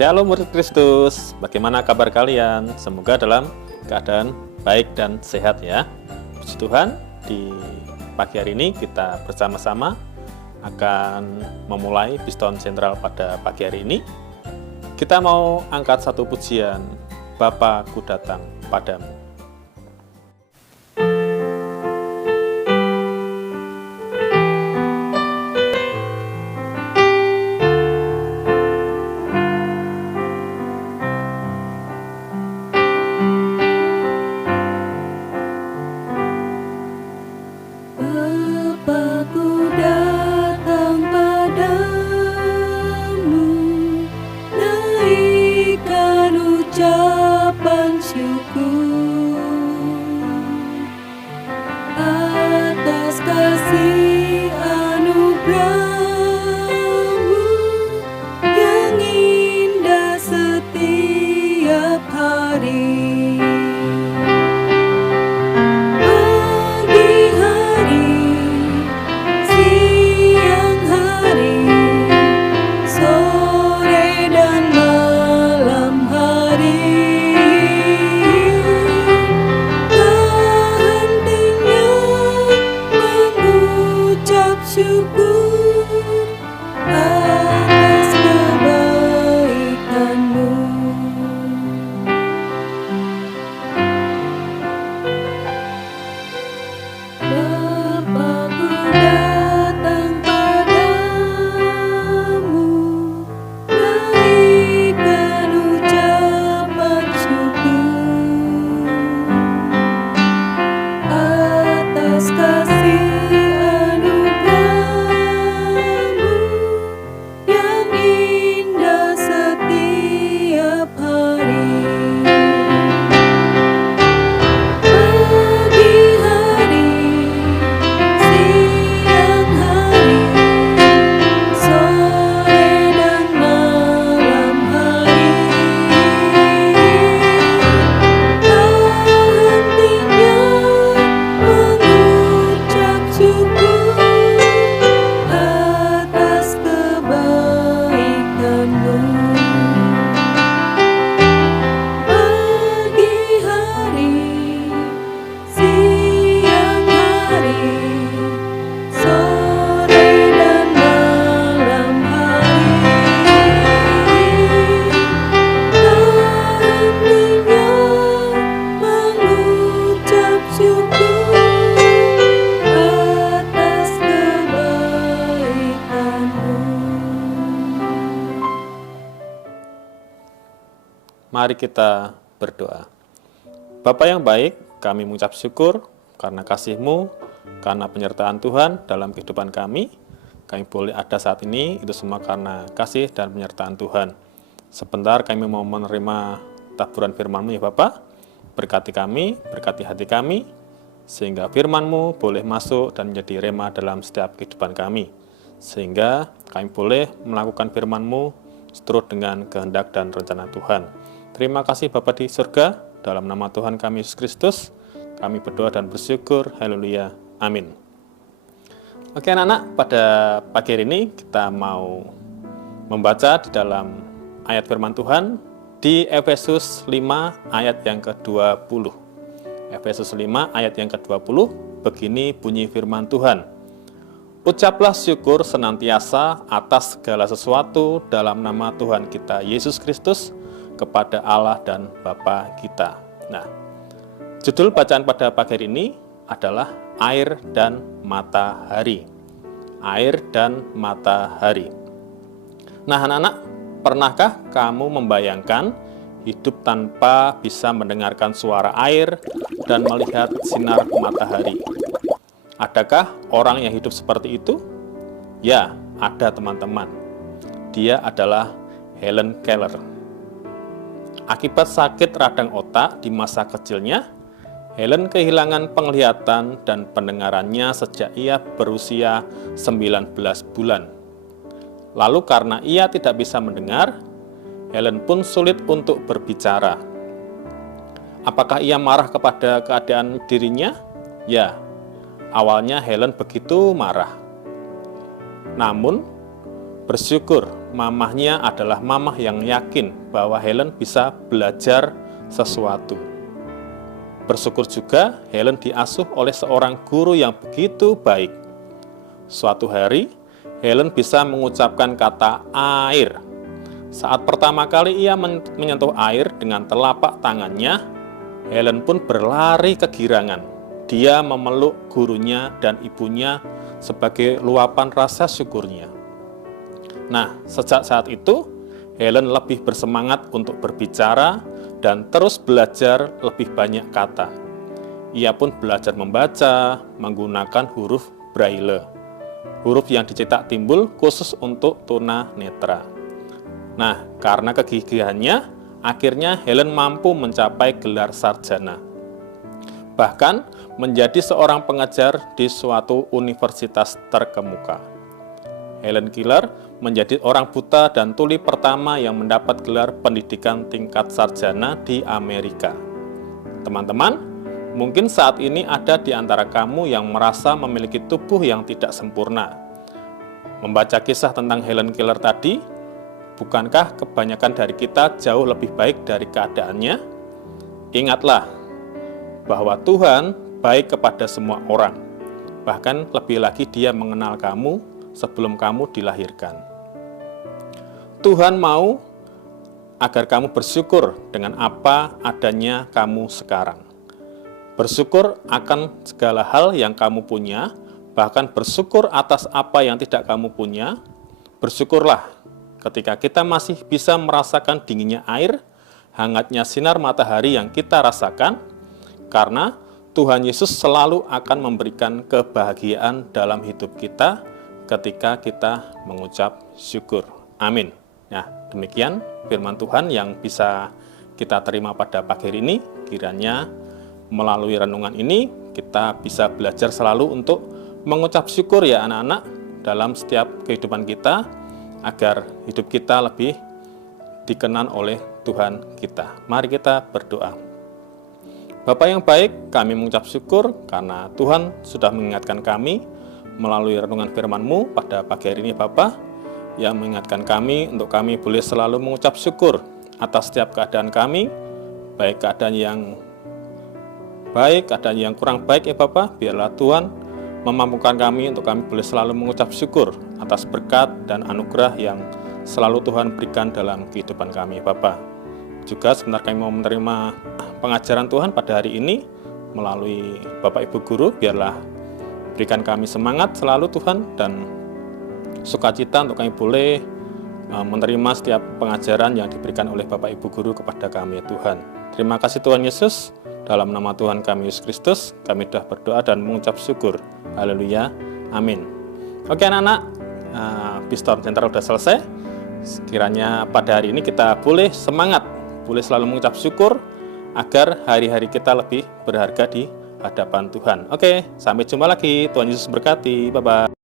Shalom murid Kristus, bagaimana kabar kalian? Semoga dalam keadaan baik dan sehat ya. Puji Tuhan, di pagi hari ini kita bersama-sama akan memulai Piston Sentral pada pagi hari ini. Kita mau angkat satu pujian, Bapa ku datang padamu. Mari kita berdoa. Bapa yang baik, kami mengucap syukur karena kasih-Mu, karena penyertaan Tuhan dalam kehidupan kami. Kami boleh ada saat ini, itu semua karena kasih dan penyertaan Tuhan. Sebentar kami mau menerima taburan firman-Mu ya Bapa. Berkati kami, berkati hati kami, sehingga firman-Mu boleh masuk dan menjadi rema dalam setiap kehidupan kami. Sehingga kami boleh melakukan firman-Mu seturut dengan kehendak dan rencana Tuhan. Terima kasih Bapa di surga, dalam nama Tuhan kami Yesus Kristus, kami berdoa dan bersyukur, haleluya, amin. Oke anak-anak, pada pagi hari ini kita mau membaca di dalam ayat firman Tuhan di Efesus 5 ayat yang ke-20. Efesus 5 ayat yang ke-20, begini bunyi firman Tuhan. Ucaplah syukur senantiasa atas segala sesuatu dalam nama Tuhan kita Yesus Kristus, kepada Allah dan Bapa kita. Nah, judul bacaan pada pagi hari ini adalah air dan matahari. Air dan matahari. Nah, anak-anak, pernahkah kamu membayangkan hidup tanpa bisa mendengarkan suara air dan melihat sinar matahari? Adakah orang yang hidup seperti itu? Ya, ada teman-teman. Dia adalah Helen Keller. Akibat sakit radang otak di masa kecilnya, Helen kehilangan penglihatan dan pendengarannya sejak ia berusia 19 bulan. Lalu karena ia tidak bisa mendengar, Helen pun sulit untuk berbicara. Apakah ia marah kepada keadaan dirinya? Ya, awalnya Helen begitu marah. Namun, bersyukur mamahnya adalah mamah yang yakin bahwa Helen bisa belajar sesuatu. Bersyukur juga Helen diasuh oleh seorang guru yang begitu baik. Suatu hari, Helen bisa mengucapkan kata air. Saat pertama kali ia menyentuh air dengan telapak tangannya, Helen pun berlari kegirangan. Dia memeluk gurunya dan ibunya sebagai luapan rasa syukurnya. Nah, sejak saat itu, Helen lebih bersemangat untuk berbicara dan terus belajar lebih banyak kata. Ia pun belajar membaca menggunakan huruf Braille. Huruf yang dicetak timbul khusus untuk tuna netra. Nah, karena kegigihannya, akhirnya Helen mampu mencapai gelar sarjana. Bahkan menjadi seorang pengajar di suatu universitas terkemuka. Helen Keller menjadi orang buta dan tuli pertama yang mendapat gelar pendidikan tingkat sarjana di Amerika. Teman-teman, mungkin saat ini ada di antara kamu yang merasa memiliki tubuh yang tidak sempurna. Membaca kisah tentang Helen Keller tadi, bukankah kebanyakan dari kita jauh lebih baik dari keadaannya? Ingatlah bahwa Tuhan baik kepada semua orang. Bahkan lebih lagi Dia mengenal kamu sebelum kamu dilahirkan. Tuhan mau agar kamu bersyukur dengan apa adanya kamu sekarang. Bersyukur akan segala hal yang kamu punya, bahkan bersyukur atas apa yang tidak kamu punya. Bersyukurlah ketika kita masih bisa merasakan dinginnya air, hangatnya sinar matahari yang kita rasakan, karena Tuhan Yesus selalu akan memberikan kebahagiaan dalam hidup kita ketika kita mengucap syukur. Amin. Nah, demikian firman Tuhan yang bisa kita terima pada pagi hari ini. Kiranya melalui renungan ini kita bisa belajar selalu untuk mengucap syukur ya anak-anak dalam setiap kehidupan kita, agar hidup kita lebih dikenan oleh Tuhan kita. Mari kita berdoa. Bapa yang baik, kami mengucap syukur karena Tuhan sudah mengingatkan kami melalui renungan firman-Mu pada pagi hari ini Bapa, yang mengingatkan kami untuk kami boleh selalu mengucap syukur atas setiap keadaan kami, baik keadaan yang baik, keadaan yang kurang baik ya Bapa. Biarlah Tuhan memampukan kami untuk kami boleh selalu mengucap syukur atas berkat dan anugerah yang selalu Tuhan berikan dalam kehidupan kami Bapa. Juga sebentar kami mau menerima pengajaran Tuhan pada hari ini melalui Bapak Ibu Guru, biarlah berikan kami semangat selalu Tuhan dan sukacita untuk kami boleh menerima setiap pengajaran yang diberikan oleh Bapak Ibu Guru kepada kami Tuhan. Terima kasih Tuhan Yesus, dalam nama Tuhan kami Yesus Kristus, kami sudah berdoa dan mengucap syukur. Haleluya, amin. Oke anak-anak, Piston Center sudah selesai. Sekiranya pada hari ini kita boleh semangat, boleh selalu mengucap syukur, agar hari-hari kita lebih berharga di hadapan Tuhan. Oke, sampai jumpa lagi. Tuhan Yesus berkati. Bye-bye.